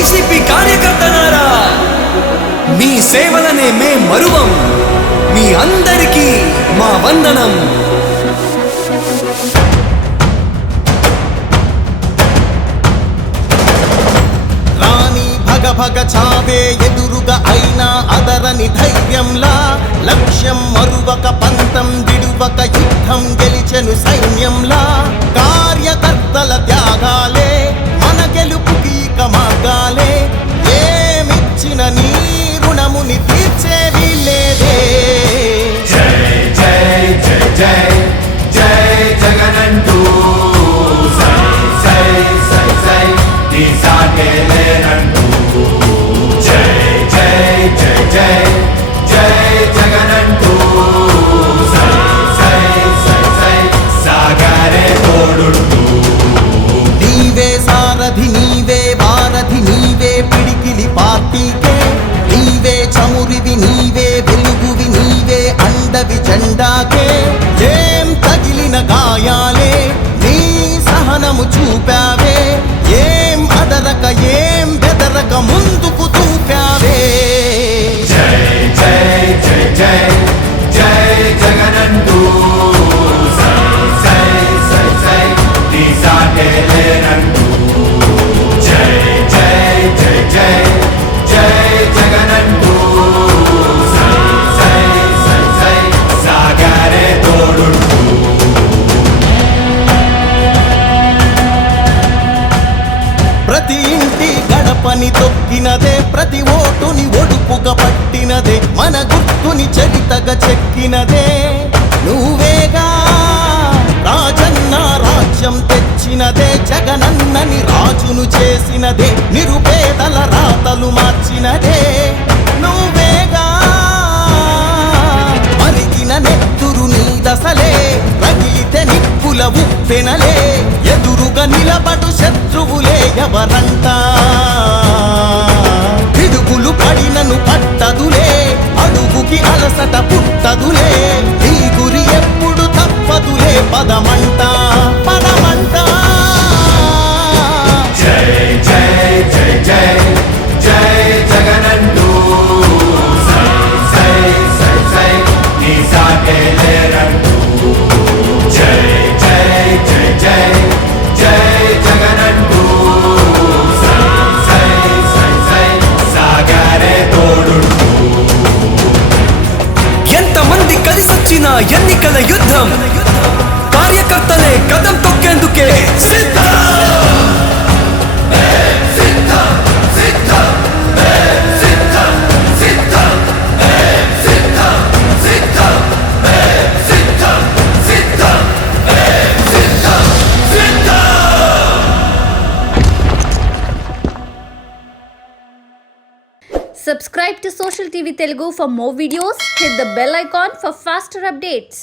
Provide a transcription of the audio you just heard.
YCP కార్యకర్తలారా, మీ సేవలనే మే మరువం. మీ అందరికీ మా వందనం. భగ చావే ఎదురుగా అయినా అదరని ధైర్యంలా, లక్ష్యం మరువక పంతం విడువక యుద్ధం గెలిచెను సైన్యంలా. కార్యకర్తల త్యాగాలే మన గెలుపుకి మార్గాలే. ఏమిచ్చిన నీ రుణముని తీర్చేవి లేదే. జై జై జై జై జై జగనంటూ సై సై సై సై నీ సాటే లేనంటూ. జై జై జై జై జై జగనంటూ సై సై సై సై సాగరే తోడుంటూ. నీవే సారథి నీవే వారధి నీవే పిడికిలి పార్టీకే. నీవే చమురివి నీవే వెలుగువి నీవే అండవి జెండాకే. ఏం తగిలిన గాయాలే నీ సహనము చూపావే. ఏం అదరక ఏం బెదరక ముందుకు దూకావే. జై జై జై జై జై జగనంటూ సై సై సై సై నీ సాటే లేనంటూ. జై జై జై జై జై జగనంటూ సై సై సై సై సాగరే తోడుంటూ. ప్రతి ఇంటి గడపని తొక్కినదే, ప్రతి ఓటుని ఒడుపుగా పట్టినదే, మన గుర్తుని చరితగా చెక్కినదే నువ్వేగా. రాజన్న రాజ్యం తెచ్చినదే, జగనన్నని రాజును చేసినదే, నిరుపేదల రాతలు మార్చినదే నువ్వేగా. మరిగిన నెత్తురు నీ దశలే, రగిలితే నిప్పుల ఉప్పెనలే. ఎదురుగా నిలబడు శత్రువులే ఎవరంట. పిడుగులు పడినను పట్టదులే, అడుగుకి అలసట పుట్టదులే. ఈ గురి ఎప్పుడు తప్పదులే, పదమంట పదమంట. జై జై జై జై జై జగనంటూ సై సై సై సై నీ సాటే లేరంటూ. జై జై జై జై జై జగనంటూ సై సై సై సై సాగరే తోడుంటూ. ఎంతమంది కలిసొచ్చిన ఎన్నికల యుద్ధం, కార్యకర్తలే కదం తొక్కేందుకే సిద్ధం. Subscribe to Social TV Telugu for more videos. Hit the bell icon for faster updates.